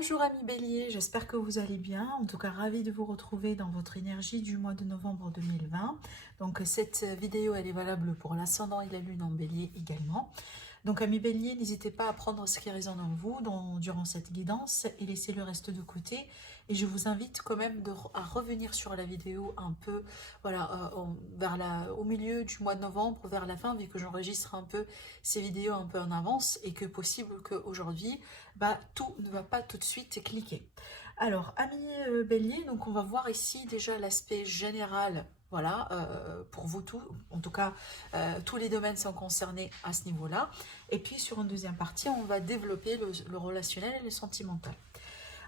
Bonjour amis Bélier, j'espère que vous allez bien. En tout cas, ravi de vous retrouver dans votre énergie du mois de novembre 2020. Donc cette vidéo, elle est valable pour l'ascendant et la lune en Bélier également. Donc amis Bélier, n'hésitez pas à prendre ce qui résonne en vous durant cette guidance et laisser le reste de côté. Et je vous invite quand même à revenir sur la vidéo un peu, voilà, au milieu du mois de novembre, vers la fin, vu que j'enregistre un peu ces vidéos un peu en avance et que possible qu'aujourd'hui, tout ne va pas tout de suite cliquer. Alors, amis Bélier, donc on va voir ici déjà l'aspect général. Voilà, pour vous tous, en tout cas, tous les domaines sont concernés à ce niveau-là. Et puis sur une deuxième partie, on va développer le relationnel et le sentimental.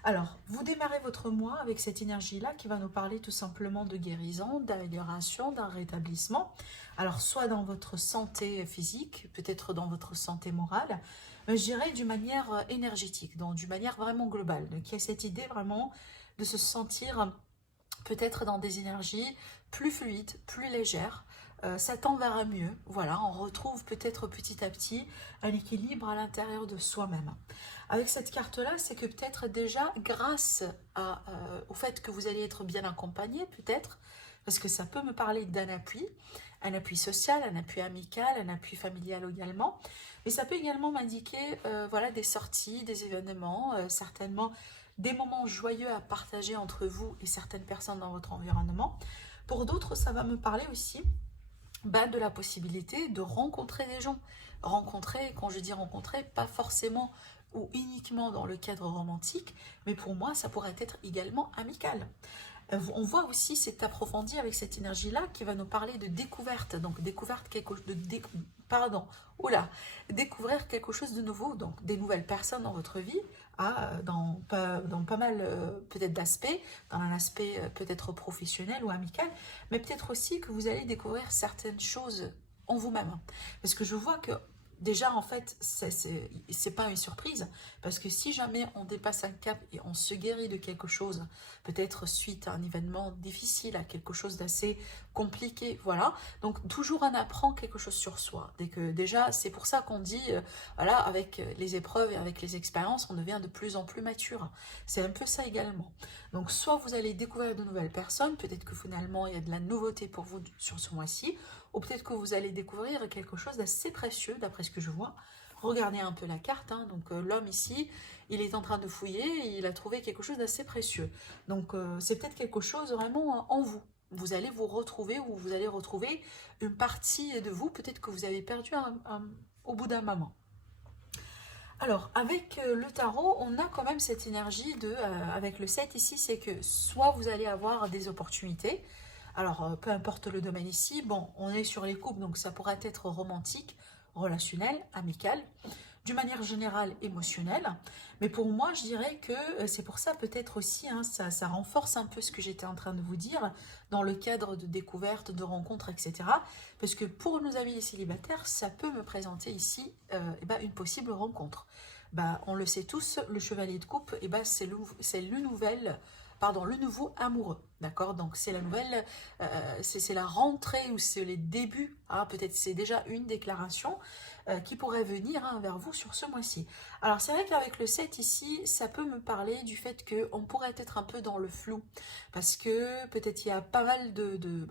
Alors, vous démarrez votre mois avec cette énergie-là qui va nous parler tout simplement de guérison, d'amélioration, d'un rétablissement. Alors, soit dans votre santé physique, peut-être dans votre santé morale, mais je dirais d'une manière énergétique, donc d'une manière vraiment globale. Donc, il y a cette idée vraiment de se sentir peut-être dans des énergies plus fluides, plus légères. Ça tend vers un mieux. Voilà, on retrouve peut-être petit à petit un équilibre à l'intérieur de soi-même. Avec cette carte-là, c'est que peut-être déjà, grâce au fait que vous allez être bien accompagné, peut-être, parce que ça peut me parler d'un un appui social, un appui amical, un appui familial également, mais ça peut également m'indiquer voilà, des sorties, des événements, certainement des moments joyeux à partager entre vous et certaines personnes dans votre environnement. Pour d'autres, ça va me parler aussi de la possibilité de rencontrer des gens. Rencontrer, quand je dis rencontrer, pas forcément ou uniquement dans le cadre romantique, mais pour moi, ça pourrait être également amical. On voit aussi cet approfondi avec cette énergie-là qui va nous parler de découverte, donc découverte quelque chose de découvrir quelque chose de nouveau, donc des nouvelles personnes dans votre vie, dans pas mal peut-être d'aspects, dans un aspect peut-être professionnel ou amical, mais peut-être aussi que vous allez découvrir certaines choses en vous-même. Parce que je vois que déjà, en fait, c'est pas une surprise, parce que si jamais on dépasse un cap et on se guérit de quelque chose, peut-être suite à un événement difficile, à quelque chose d'assez compliqué, voilà, donc toujours on apprend quelque chose sur soi. Dès que, déjà, c'est pour ça qu'on dit, voilà, avec les épreuves et avec les expériences, on devient de plus en plus mature. C'est un peu ça également. Donc, soit vous allez découvrir de nouvelles personnes, peut-être que finalement, il y a de la nouveauté pour vous sur ce mois-ci, ou peut-être que vous allez découvrir quelque chose d'assez précieux, d'après ce que je vois. Regardez un peu la carte, hein. Donc l'homme ici, il est en train de fouiller et il a trouvé quelque chose d'assez précieux. Donc c'est peut-être quelque chose vraiment en vous. Vous allez vous retrouver ou vous allez retrouver une partie de vous, peut-être que vous avez perdu au bout d'un moment. Alors, avec le tarot, on a quand même cette énergie avec le 7 ici, c'est que soit vous allez avoir des opportunités, alors peu importe le domaine ici, bon, on est sur les couples, donc ça pourrait être romantique, relationnel, amical, d'une manière générale émotionnelle, mais pour moi, je dirais que c'est pour ça peut-être aussi, hein, ça renforce un peu ce que j'étais en train de vous dire, dans le cadre de découvertes, de rencontres, etc. Parce que pour nos amis célibataires, ça peut me présenter ici une possible rencontre. On le sait tous, le chevalier de coupe, c'est le nouveau amoureux, d'accord? Donc c'est la nouvelle, c'est la rentrée ou c'est les débuts, hein, peut-être c'est déjà une déclaration qui pourrait venir vers vous sur ce mois-ci. Alors c'est vrai qu'avec le 7 ici, ça peut me parler du fait qu'on pourrait être un peu dans le flou, parce que peut-être il y a pas mal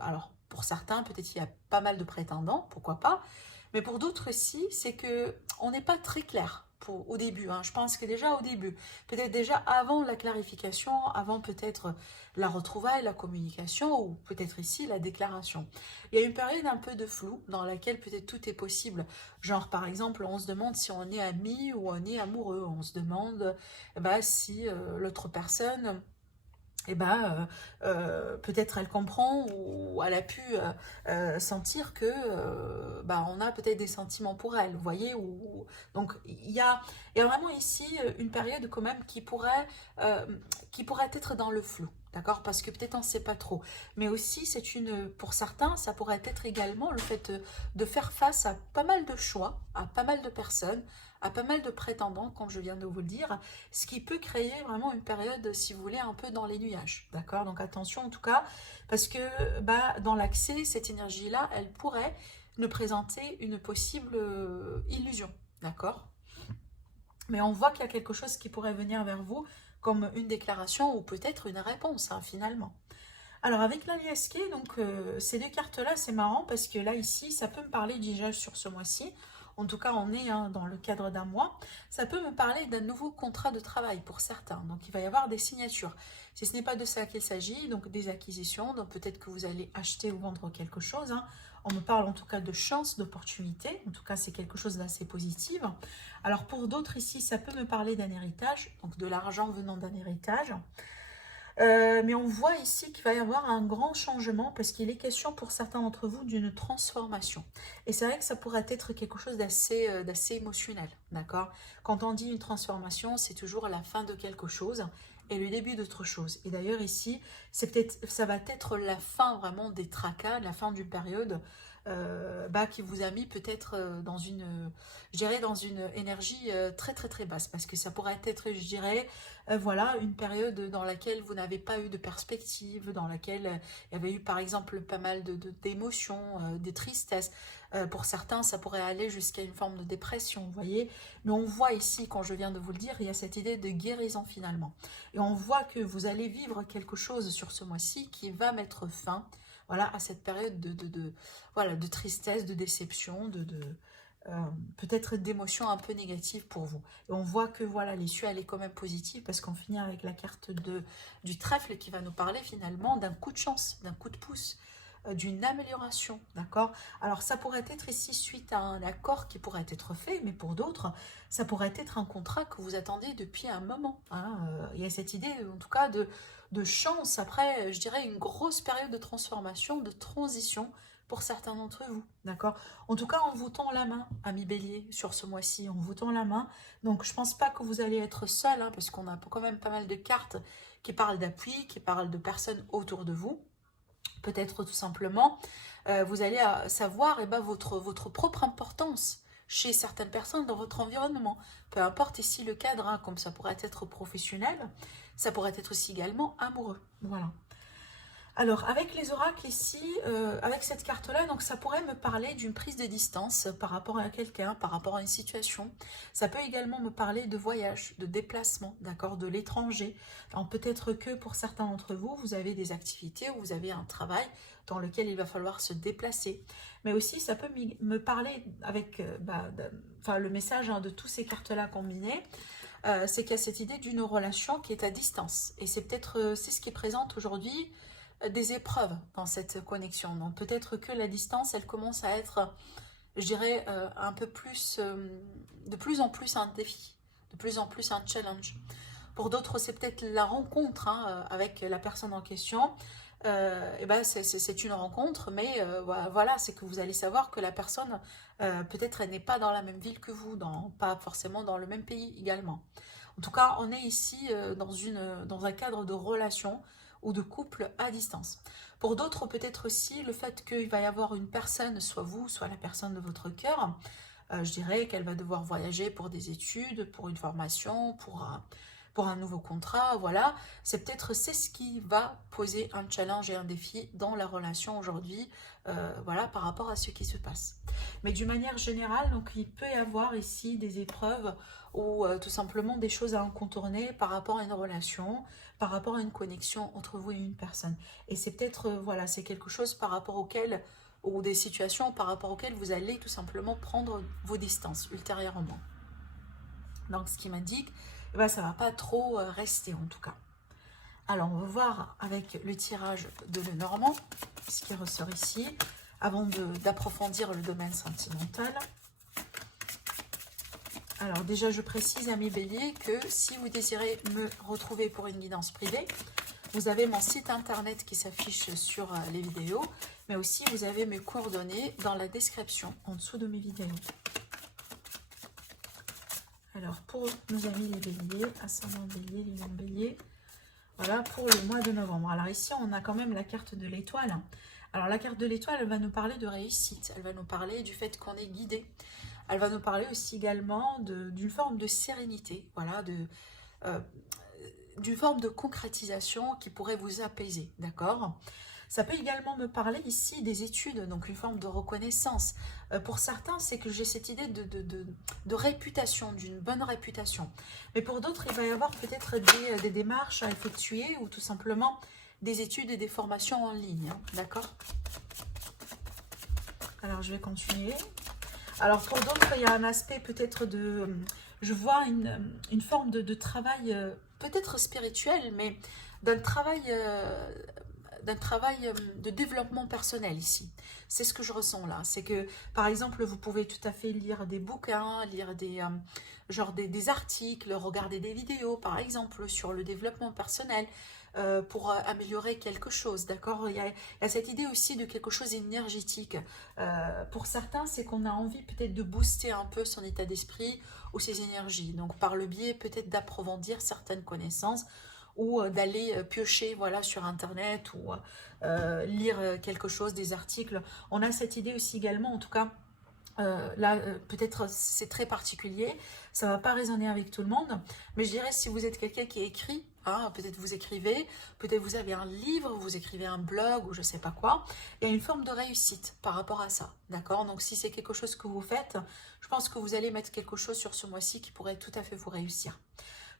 alors pour certains, peut-être il y a pas mal de prétendants, pourquoi pas, mais pour d'autres aussi, c'est que on n'est pas très clair. Au début, hein. Je pense que déjà au début, peut-être déjà avant la clarification, avant peut-être la retrouvaille, la communication, ou peut-être ici la déclaration. Il y a une période un peu de flou dans laquelle peut-être tout est possible. Genre par exemple, on se demande si on est ami ou on est amoureux. On se demande si l'autre personne peut-être elle comprend ou elle a pu sentir que on a peut-être des sentiments pour elle, vous voyez, donc il y a vraiment ici une période quand même qui pourrait être dans le flou. D'accord? Parce que peut-être on ne sait pas trop. Mais aussi, pour certains, ça pourrait être également le fait de faire face à pas mal de choix, à pas mal de personnes, à pas mal de prétendants, comme je viens de vous le dire, ce qui peut créer vraiment une période, si vous voulez, un peu dans les nuages, d'accord? Donc attention en tout cas, parce que dans l'accès, cette énergie-là, elle pourrait nous présenter une possible illusion, d'accord? Mais on voit qu'il y a quelque chose qui pourrait venir vers vous comme une déclaration ou peut-être une réponse, hein, finalement. Alors avec la l'ASK, donc ces deux cartes-là, c'est marrant parce que là, ici, ça peut me parler déjà sur ce mois-ci. En tout cas, on est hein, dans le cadre d'un mois. Ça peut me parler d'un nouveau contrat de travail pour certains. Donc, il va y avoir des signatures. Si ce n'est pas de ça qu'il s'agit, donc des acquisitions, donc peut-être que vous allez acheter ou vendre quelque chose. Hein. On me parle en tout cas de chance, d'opportunité. En tout cas, c'est quelque chose d'assez positif. Alors, pour d'autres ici, ça peut me parler d'un héritage, donc de l'argent venant d'un héritage. Mais on voit ici qu'il va y avoir un grand changement parce qu'il est question pour certains d'entre vous d'une transformation. Et c'est vrai que ça pourrait être quelque chose d'assez émotionnel, d'accord? Quand on dit une transformation, c'est toujours la fin de quelque chose et le début d'autre chose. Et d'ailleurs ici, ça va être la fin vraiment des tracas, la fin d'une période qui vous a mis peut-être dans une, je dirais, dans une énergie très très très basse. Parce que ça pourrait être, je dirais, voilà, une période dans laquelle vous n'avez pas eu de perspective, dans laquelle il y avait eu par exemple pas mal d'émotions, de tristesse. Pour certains, ça pourrait aller jusqu'à une forme de dépression, vous voyez. Mais on voit ici, quand je viens de vous le dire, il y a cette idée de guérison finalement. Et on voit que vous allez vivre quelque chose sur ce mois-ci qui va mettre fin, voilà, à cette période voilà, de tristesse, de déception, peut-être d'émotions un peu négatives pour vous. Et on voit que voilà, l'issue elle est quand même positive parce qu'on finit avec la carte du trèfle qui va nous parler finalement d'un coup de chance, d'un coup de pouce, d'une amélioration, d'accord? Alors ça pourrait être ici suite à un accord qui pourrait être fait, mais pour d'autres, ça pourrait être un contrat que vous attendez depuis un moment. Hein. Il y a cette idée en tout cas de chance après, je dirais, une grosse période de transformation, de transition pour certains d'entre vous, d'accord? En tout cas, on vous tend la main, ami Bélier, sur ce mois-ci, on vous tend la main. Donc, je pense pas que vous allez être seul, hein, parce qu'on a quand même pas mal de cartes qui parlent d'appui, qui parlent de personnes autour de vous. Peut-être tout simplement, vous allez savoir votre propre importance chez certaines personnes dans votre environnement. Peu importe ici le cadre, hein, comme ça pourrait être professionnel, ça pourrait être aussi également amoureux. Voilà. Alors, avec les oracles ici, avec cette carte-là, donc ça pourrait me parler d'une prise de distance par rapport à quelqu'un, par rapport à une situation. Ça peut également me parler de voyage, de déplacement, d'accord, de l'étranger. Alors, peut-être que pour certains d'entre vous, vous avez des activités ou vous avez un travail dans lequel il va falloir se déplacer. Mais aussi, ça peut me parler avec le message hein, de toutes ces cartes-là combinées. C'est qu'il y a cette idée d'une relation qui est à distance. Et c'est peut-être c'est ce qui est présent aujourd'hui des épreuves dans cette connexion. Donc peut-être que la distance, elle commence à être, je dirais, un peu plus, de plus en plus un défi, de plus en plus un challenge. Pour d'autres, c'est peut-être la rencontre hein, avec la personne en question. C'est une rencontre, mais voilà, c'est que vous allez savoir que la personne, peut-être, elle n'est pas dans la même ville que vous, pas forcément dans le même pays également. En tout cas, on est ici dans un cadre de relation ou de couple à distance. Pour d'autres, peut-être aussi le fait qu'il va y avoir une personne, soit vous, soit la personne de votre cœur, je dirais qu'elle va devoir voyager pour des études, pour une formation, pour un nouveau contrat, voilà. C'est ce qui va poser un challenge et un défi dans la relation aujourd'hui, voilà, par rapport à ce qui se passe. Mais d'une manière générale, donc il peut y avoir ici des épreuves ou tout simplement des choses à contourner par rapport à une relation, par rapport à une connexion entre vous et une personne. Et c'est peut-être, voilà, c'est quelque chose par rapport auquel, ou des situations par rapport auxquelles vous allez tout simplement prendre vos distances ultérieurement. Donc ce qui m'indique, ça ne va pas trop rester en tout cas. Alors on va voir avec le tirage de Lenormand, ce qui ressort ici, avant d'approfondir le domaine sentimental. Alors déjà je précise amis Bélier que si vous désirez me retrouver pour une guidance privée, vous avez mon site internet qui s'affiche sur les vidéos, mais aussi vous avez mes coordonnées dans la description en dessous de mes vidéos. Alors pour nos amis les béliers, ascendant bélier, lion bélier, voilà pour le mois de novembre. Alors ici on a quand même la carte de l'étoile. Alors la carte de l'étoile, elle va nous parler de réussite, elle va nous parler du fait qu'on est guidé. Elle va nous parler aussi également d'une forme de sérénité, voilà, d'une forme de concrétisation qui pourrait vous apaiser, d'accord? Ça peut également me parler ici des études, donc une forme de reconnaissance. Pour certains, c'est que j'ai cette idée de réputation, d'une bonne réputation. Mais pour d'autres, il va y avoir peut-être des démarches à effectuer ou tout simplement des études et des formations en ligne. Hein, d'accord? Alors, je vais continuer. Alors, pour d'autres, il y a un aspect peut-être de... Je vois une forme de travail peut-être spirituel, mais d'un travail de développement personnel ici. C'est ce que je ressens là. C'est que, par exemple, vous pouvez tout à fait lire des bouquins, lire des articles, regarder des vidéos, par exemple, sur le développement personnel pour améliorer quelque chose, d'accord? Il y a cette idée aussi de quelque chose énergétique. Pour certains, c'est qu'on a envie peut-être de booster un peu son état d'esprit ou ses énergies. Donc, par le biais peut-être d'approfondir certaines connaissances ou d'aller piocher voilà, sur Internet ou lire quelque chose, des articles. On a cette idée aussi également, en tout cas, là, peut-être c'est très particulier, ça ne va pas résonner avec tout le monde, mais je dirais si vous êtes quelqu'un qui écrit, hein, peut-être vous écrivez, peut-être vous avez un livre, vous écrivez un blog ou je ne sais pas quoi, il y a une forme de réussite par rapport à ça, d'accord? Donc si c'est quelque chose que vous faites, je pense que vous allez mettre quelque chose sur ce mois-ci qui pourrait tout à fait vous réussir.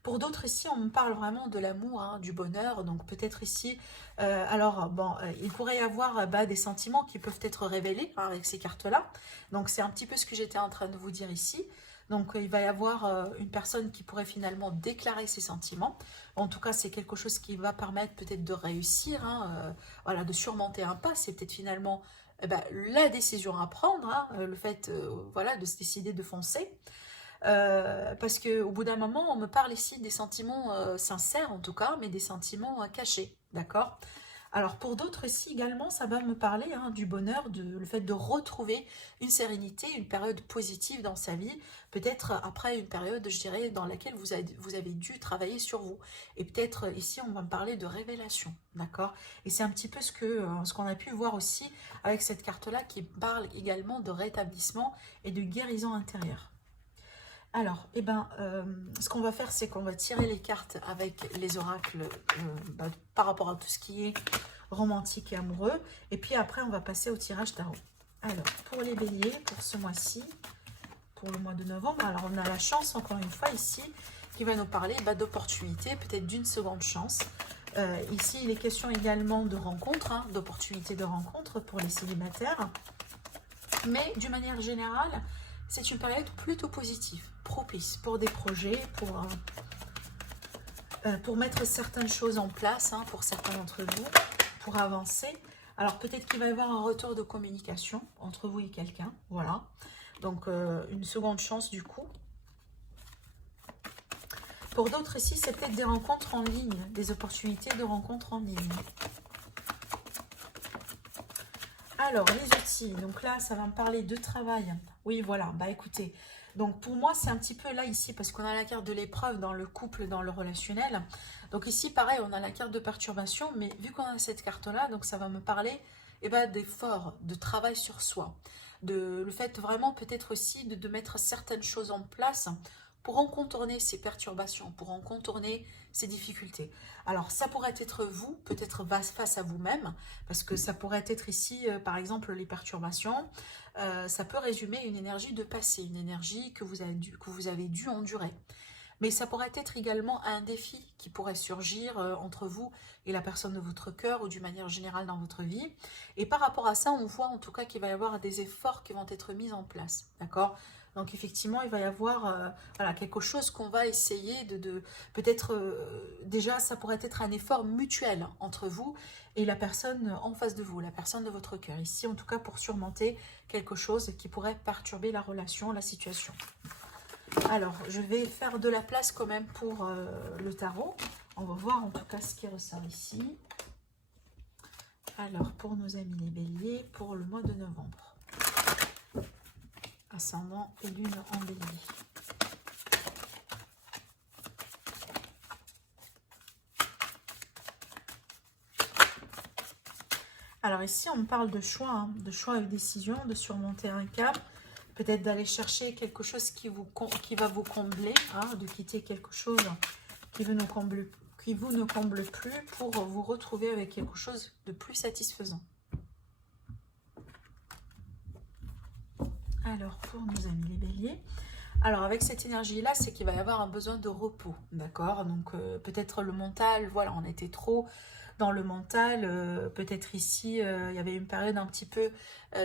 Pour d'autres ici, on me parle vraiment de l'amour, hein, du bonheur. Donc peut-être ici, il pourrait y avoir des sentiments qui peuvent être révélés hein, avec ces cartes-là. Donc c'est un petit peu ce que j'étais en train de vous dire ici. Donc il va y avoir une personne qui pourrait finalement déclarer ses sentiments. En tout cas, c'est quelque chose qui va permettre peut-être de réussir, hein, voilà, de surmonter un pas. C'est peut-être finalement la décision à prendre, hein, le fait voilà, de se décider de foncer. Parce qu'au bout d'un moment, on me parle ici des sentiments sincères en tout cas, mais des sentiments cachés, d'accord? Alors pour d'autres ici également, ça va me parler hein, du bonheur, le fait de retrouver une sérénité, une période positive dans sa vie, peut-être après une période, je dirais, dans laquelle vous avez dû travailler sur vous. Et peut-être ici, on va me parler de révélation, d'accord? Et c'est un petit peu ce qu'on a pu voir aussi avec cette carte-là qui parle également de rétablissement et de guérison intérieure. Alors, ce qu'on va faire, c'est qu'on va tirer les cartes avec les oracles par rapport à tout ce qui est romantique et amoureux. Et puis après, on va passer au tirage tarot. Alors, pour les béliers, pour ce mois-ci, pour le mois de novembre, alors on a la chance, encore une fois, ici, qui va nous parler d'opportunités, peut-être d'une seconde chance. Ici, il est question également de rencontres, hein, d'opportunités de rencontres pour les célibataires. Mais d'une manière générale, c'est une période plutôt positive, propice pour des projets, pour mettre certaines choses en place, hein, pour certains d'entre vous, pour avancer. Alors peut-être qu'il va y avoir un retour de communication entre vous et quelqu'un, voilà. Donc une seconde chance du coup. Pour d'autres ici, c'est peut-être des rencontres en ligne, des opportunités de rencontres en ligne. Alors, les outils, donc là, ça va me parler de travail. Oui, voilà, écoutez, donc pour moi, c'est un petit peu là, ici, parce qu'on a la carte de l'épreuve dans le couple, dans le relationnel. Donc ici, pareil, on a la carte de perturbation, mais vu qu'on a cette carte-là, donc ça va me parler d'effort, de travail sur soi. Le fait vraiment peut-être aussi de mettre certaines choses en place pour en contourner ces perturbations, pour en contourner ces difficultés. Alors, ça pourrait être vous, peut-être face à vous-même, parce que ça pourrait être ici, par exemple, les perturbations. Ça peut résumer une énergie de passé, une énergie que vous avez dû endurer. Mais ça pourrait être également un défi qui pourrait surgir entre vous et la personne de votre cœur ou d'une manière générale dans votre vie. Et par rapport à ça, on voit en tout cas qu'il va y avoir des efforts qui vont être mis en place. D'accord ? Donc effectivement, il va y avoir voilà, quelque chose qu'on va essayer peut-être déjà, ça pourrait être un effort mutuel entre vous et la personne en face de vous, la personne de votre cœur. Ici, en tout cas, pour surmonter quelque chose qui pourrait perturber la relation, la situation. Alors, je vais faire de la place quand même pour le tarot. On va voir en tout cas ce qui ressort ici. Alors, pour nos amis les béliers, pour le mois de novembre. Ascendant et lune en bélier. Alors ici, on me parle de choix, hein, de choix et de décision, de surmonter un cap. Peut-être d'aller chercher quelque chose qui va vous combler, hein, de quitter quelque chose qui veut qui vous ne comble plus pour vous retrouver avec quelque chose de plus satisfaisant. Alors, pour nos amis les béliers, alors avec cette énergie-là, c'est qu'il va y avoir un besoin de repos, d'accord? Donc, peut-être le mental, voilà, on était trop dans le mental. Peut-être ici, il y avait une période un petit peu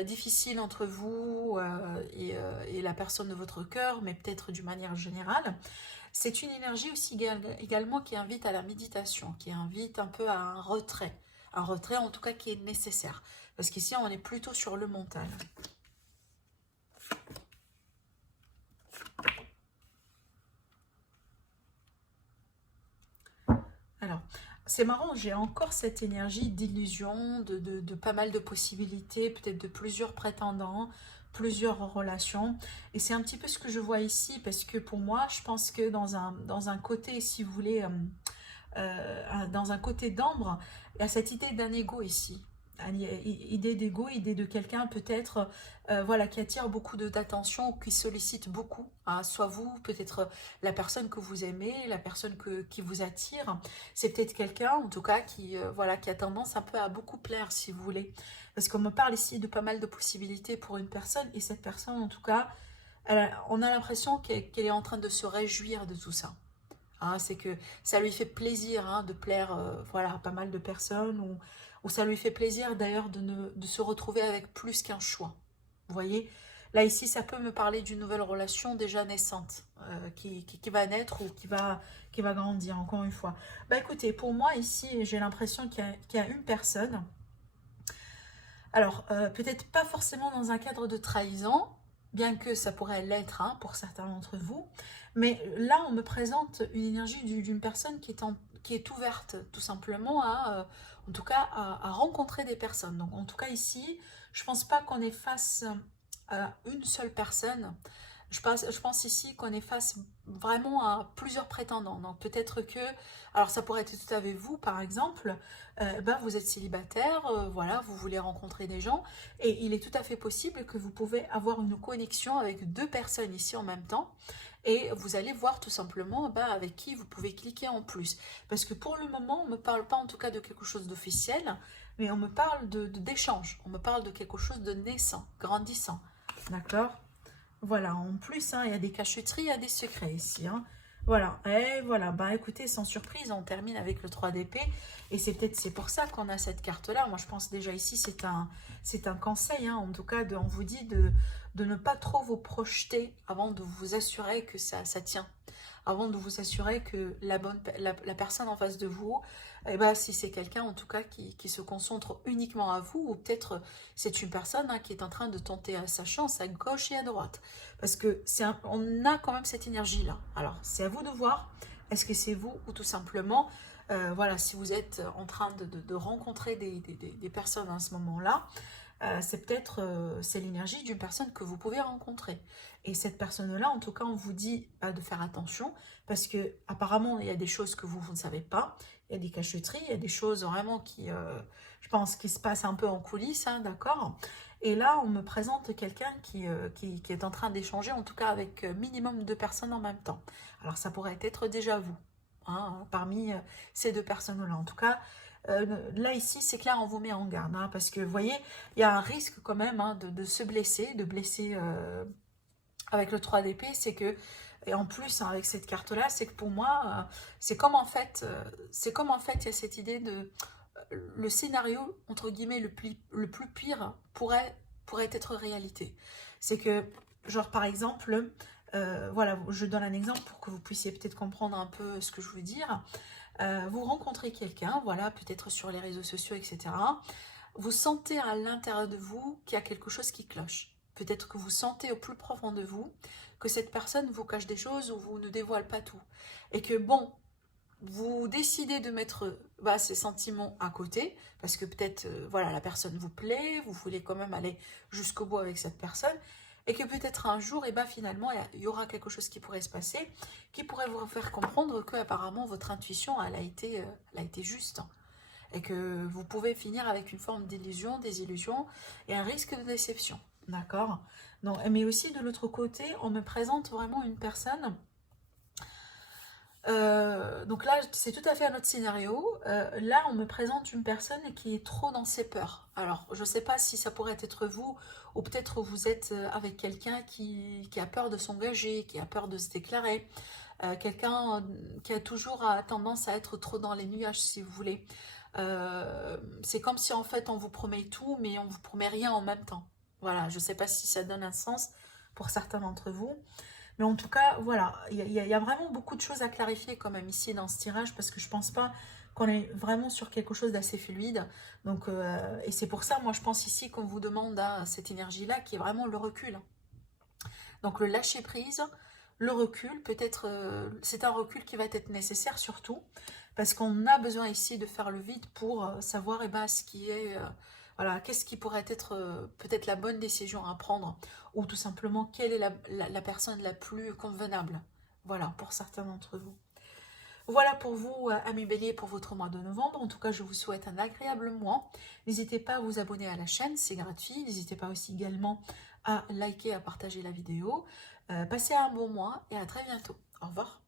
difficile entre vous et la personne de votre cœur, mais peut-être d'une manière générale. C'est une énergie aussi également qui invite à la méditation, qui invite un peu à un retrait en tout cas qui est nécessaire, parce qu'ici on est plutôt sur le mental. Alors, c'est marrant, j'ai encore cette énergie d'illusion, de pas mal de possibilités, peut-être de plusieurs prétendants, plusieurs relations. Et c'est un petit peu ce que je vois ici, parce que pour moi, je pense que dans un côté, si vous voulez, dans un côté d'ambre, il y a cette idée d'un ego ici. Idée d'ego, idée de quelqu'un peut-être voilà, qui attire beaucoup d'attention, qui sollicite beaucoup, hein, soit vous, peut-être la personne que vous aimez, la personne qui vous attire. C'est peut-être quelqu'un en tout cas voilà, qui a tendance un peu à beaucoup plaire si vous voulez. Parce qu'on me parle ici de pas mal de possibilités pour une personne et cette personne en tout cas, on a l'impression qu'elle est en train de se réjouir de tout ça. Hein, c'est que ça lui fait plaisir hein, de plaire voilà, à pas mal de personnes ou ça lui fait plaisir d'ailleurs de se retrouver avec plus qu'un choix. Vous voyez, là ici ça peut me parler d'une nouvelle relation déjà naissante qui va naître ou qui va grandir encore une fois. Bah écoutez, pour moi ici j'ai l'impression qu'il y a une personne, alors peut-être pas forcément dans un cadre de trahison, bien que ça pourrait l'être hein, pour certains d'entre vous, mais là on me présente une énergie d'une personne qui est ouverte tout simplement en tout cas à rencontrer des personnes. Donc en tout cas ici, je pense pas qu'on est face à une seule personne. Je pense ici qu'on est face vraiment à plusieurs prétendants. Donc peut-être que, alors ça pourrait être tout à fait vous par exemple, vous êtes célibataire, voilà, vous voulez rencontrer des gens et il est tout à fait possible que vous pouvez avoir une connexion avec deux personnes ici en même temps et vous allez voir tout simplement avec qui vous pouvez cliquer en plus. Parce que pour le moment, on ne me parle pas en tout cas de quelque chose d'officiel, mais on me parle d'échange, on me parle de quelque chose de naissant, grandissant. D'accord ? Voilà, en plus, hein, il y a des cachotteries, il y a des secrets ici. Hein. Voilà, et voilà, bah écoutez, sans surprise, on termine avec le 3 d'épée. Et c'est pour ça qu'on a cette carte-là. Moi, je pense déjà ici, c'est un conseil. Hein, en tout cas, on vous dit de ne pas trop vous projeter avant de vous assurer que ça tient. Avant de vous assurer que la personne en face de vous, si c'est quelqu'un en tout cas qui se concentre uniquement à vous, ou peut-être c'est une personne hein, qui est en train de tenter sa chance à gauche et à droite. Parce que on a quand même cette énergie-là. Alors, c'est à vous de voir, est-ce que c'est vous ou tout simplement, voilà, si vous êtes en train de rencontrer des personnes à ce moment-là, c'est peut-être c'est l'énergie d'une personne que vous pouvez rencontrer. Et cette personne-là, en tout cas, on vous dit de faire attention parce que apparemment il y a des choses que vous ne savez pas, il y a des cachotteries, il y a des choses vraiment je pense, qui se passent un peu en coulisses, hein, d'accord. Et là, on me présente quelqu'un qui est en train d'échanger, en tout cas avec minimum deux personnes en même temps. Alors ça pourrait être déjà vous, hein, parmi ces deux personnes-là. En tout cas, là ici c'est clair, on vous met en garde hein, parce que vous voyez il y a un risque quand même hein, de se blesser, avec le 3 d'épée. C'est que, et en plus hein, avec cette carte là, c'est que pour moi c'est comme en fait il y a cette idée de le scénario entre guillemets le plus pire pourrait être réalité. C'est que genre par exemple voilà, je donne un exemple pour que vous puissiez peut-être comprendre un peu ce que je veux dire. Vous rencontrez quelqu'un, voilà, peut-être sur les réseaux sociaux, etc. Vous sentez à l'intérieur de vous qu'il y a quelque chose qui cloche. Peut-être que vous sentez au plus profond de vous que cette personne vous cache des choses ou vous ne dévoile pas tout. Et que bon, vous décidez de mettre ces sentiments à côté, parce que peut-être voilà, la personne vous plaît, vous voulez quand même aller jusqu'au bout avec cette personne, et que peut-être un jour, finalement, il y aura quelque chose qui pourrait se passer, qui pourrait vous faire comprendre que apparemment votre intuition, elle a été juste, et que vous pouvez finir avec une forme d'illusion, désillusion, et un risque de déception, d'accord. Mais aussi de l'autre côté, on me présente vraiment une personne Donc là, c'est tout à fait un autre scénario. Là, on me présente une personne qui est trop dans ses peurs. Alors, je ne sais pas si ça pourrait être vous, ou peut-être vous êtes avec quelqu'un qui a peur de s'engager, qui a peur de se déclarer, quelqu'un qui a toujours tendance à être trop dans les nuages, si vous voulez. C'est comme si en fait on vous promet tout, mais on vous promet rien en même temps. Voilà, je ne sais pas si ça donne un sens pour certains d'entre vous. Mais en tout cas, voilà, il y a vraiment beaucoup de choses à clarifier quand même ici dans ce tirage, parce que je pense pas qu'on est vraiment sur quelque chose d'assez fluide. Donc, et c'est pour ça, moi, je pense ici qu'on vous demande cette énergie-là, qui est vraiment le recul. Donc, le lâcher prise, le recul, peut-être, c'est un recul qui va être nécessaire surtout, parce qu'on a besoin ici de faire le vide pour savoir ce qui est, voilà, qu'est-ce qui pourrait être peut-être la bonne décision à prendre, ou tout simplement quelle est la personne la plus convenable, voilà, pour certains d'entre vous. Voilà pour vous, amis béliers, pour votre mois de novembre. En tout cas, je vous souhaite un agréable mois. N'hésitez pas à vous abonner à la chaîne, c'est gratuit. N'hésitez pas aussi également à liker, à partager la vidéo. Passez un bon mois et à très bientôt. Au revoir.